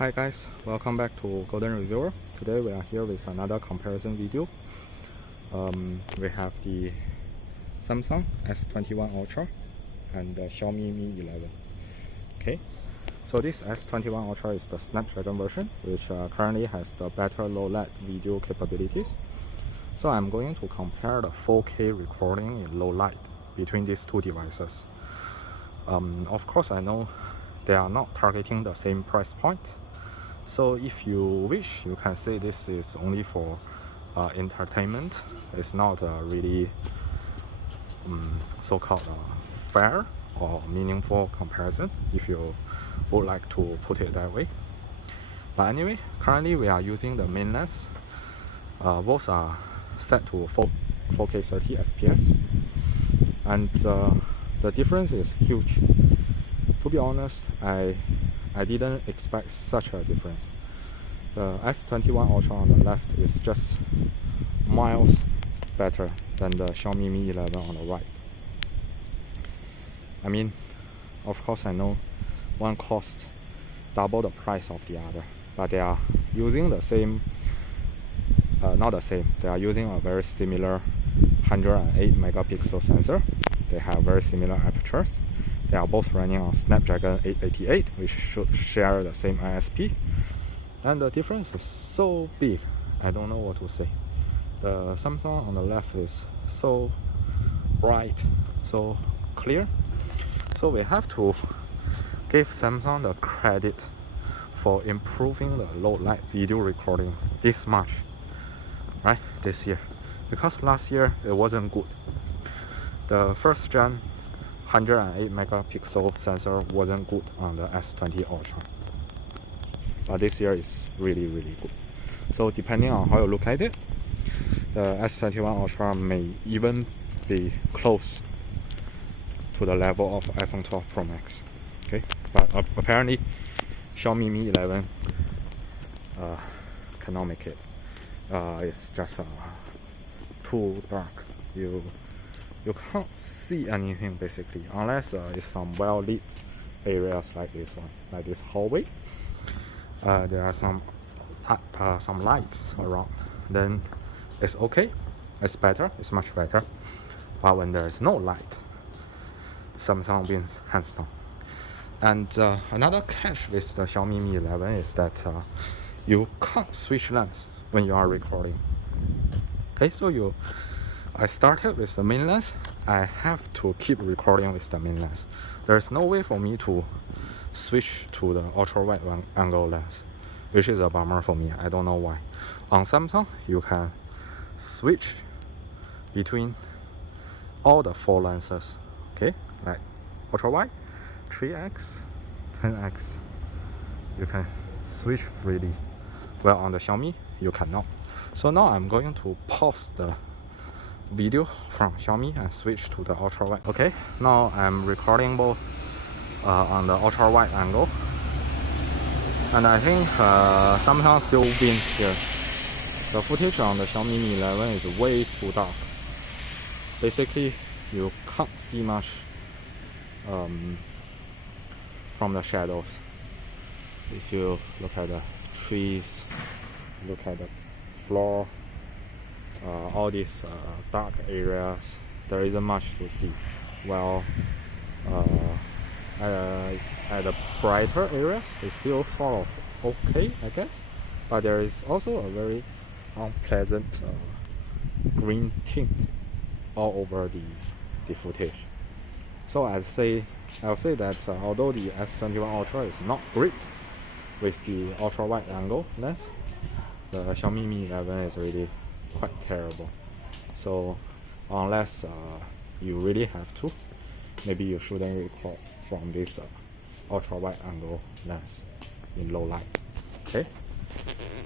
Hi guys, welcome back to Golden Reviewer. Today we are here with another comparison video. We have the Samsung S21 Ultra and the Xiaomi Mi 11. Okay, so this S21 Ultra is the Snapdragon version, which currently has the better low light video capabilities. So I'm going to compare the 4K recording in low light between these two devices. Of course, I know they are not targeting the same price point. So if you wish, you can say this is only for entertainment. It's not really so-called fair or meaningful comparison, if you would like to put it that way. But anyway, currently we are using the main lens. Both are set to 4K 30 FPS, and the difference is huge. To be honest, I didn't expect such a difference. The S21 Ultra on the left is just miles better than the Xiaomi Mi 11 on the right. I mean, of course I know one costs double the price of the other, but they are using the same, not the same, they are using a very similar 108 megapixel sensor. They have very similar apertures. They are both running on Snapdragon 888, which should share the same ISP. And the difference is so big, I don't know what to say. The Samsung on the left is so bright, so clear. So we have to give Samsung the credit for improving the low light video recordings this much, right, this year. Because last year it wasn't good. The first gen 108 megapixel sensor wasn't good on the S20 Ultra, but this year is really good. So depending on how you look at it, the S21 Ultra may even be close to the level of iPhone 12 Pro Max. Okay, but apparently Xiaomi Mi 11 cannot make it. It's just too dark. You can't see anything basically, unless it's some well lit areas like this one, like this hallway. There are some lights around, then it's okay, it's better, it's much better. But when there is no light, Samsung wins hands down. And another catch with the Xiaomi Mi 11 is that you can't switch lens when you are recording. Okay, so I started with the main lens. I have to keep recording with the main lens. There's no way for me to switch to the ultra wide angle lens, which is a bummer for me. I don't know why. On Samsung, you can switch between all the 4 lenses. Okay, like ultra wide, 3x, 10x. You can switch freely. Well, on the Xiaomi, you cannot. So now I'm going to pause the video from Xiaomi and switch to the ultra wide. Okay, now I'm recording both on the ultra wide angle, and I think Samsung still wins here. The footage on the Xiaomi Mi 11 is way too dark. Basically, you can't see much from the shadows. If you look at the trees, look at the floor, all these dark areas, there isn't much to see. Well, at the brighter areas, it's still sort of okay, I guess. But there is also a very unpleasant green tint all over the footage. So I'll say that although the S21 Ultra is not great with the ultra wide angle lens, the Xiaomi Mi 11 is really quite terrible. So unless you really have to, maybe you shouldn't record from this ultra wide angle lens in low light. Okay,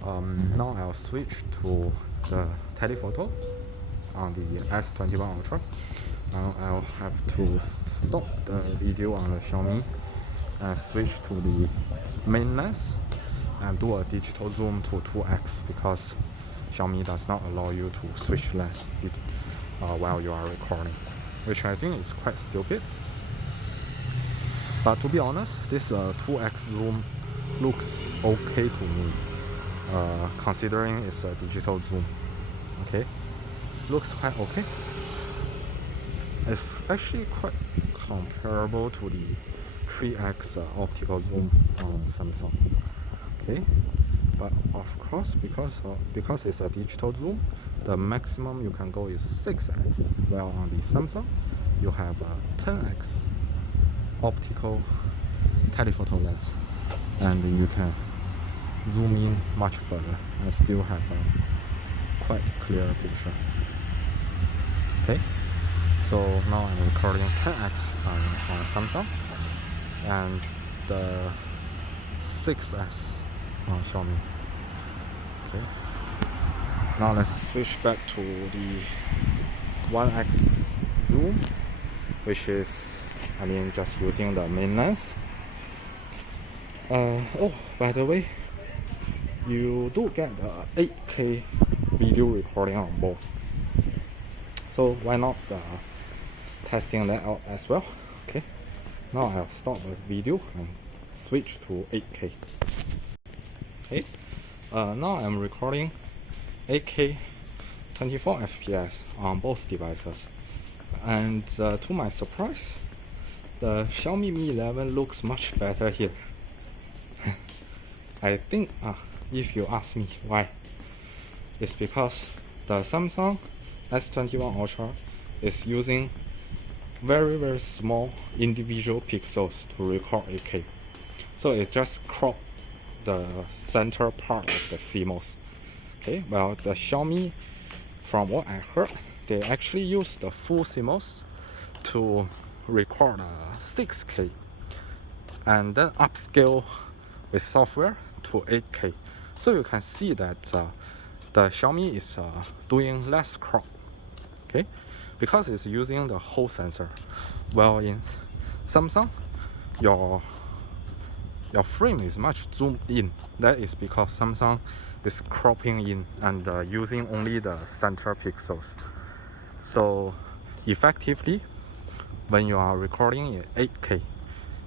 now I'll switch to the telephoto on the S21 Ultra. Now I'll have to stop the video on the Xiaomi and switch to the main lens and do a digital zoom to 2x, because Xiaomi does not allow you to switch lens while you are recording, which I think is quite stupid. But to be honest, this 2x zoom looks okay to me, considering it's a digital zoom. Okay, looks quite okay. It's actually quite comparable to the 3x optical zoom on Samsung. Okay, but of course, because it's a digital zoom, the maximum you can go is 6x, while on the Samsung you have a 10x optical telephoto lens, and you can zoom in much further and still have a quite clear picture. Okay, so now I'm recording 10x on Samsung and the 6s on Xiaomi. Okay, now let's switch back to the 1x zoom, which is, just using the main lens. Oh, by the way, you do get the 8K video recording on both, so why not testing that out as well. Okay, now I'll stop the video and switch to 8K. Okay, now I'm recording 8K 24 FPS on both devices, and to my surprise, the Xiaomi Mi 11 looks much better here. I think, if you ask me why, it's because the Samsung S21 Ultra is using very small individual pixels to record 8K, so it just cropped the center part of the CMOS. Okay, well, the Xiaomi, from what I heard, they actually use the full CMOS to record 6K and then upscale with software to 8K. So you can see that the Xiaomi is doing less crop, okay, because it's using the whole sensor. Well, in Samsung, your frame is much zoomed in. That is because Samsung is cropping in and using only the center pixels. So effectively, when you are recording in 8K,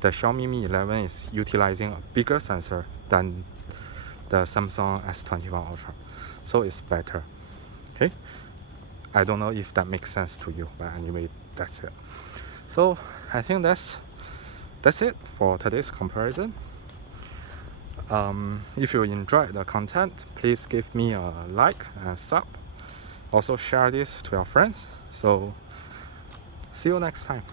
the Xiaomi Mi 11 is utilizing a bigger sensor than the Samsung S21 Ultra, so it's better. Okay, I don't know if that makes sense to you, but anyway, that's it. So I think that's it for today's comparison. If you enjoyed the content, please give me a like and sub. Also share this to your friends. So see you next time.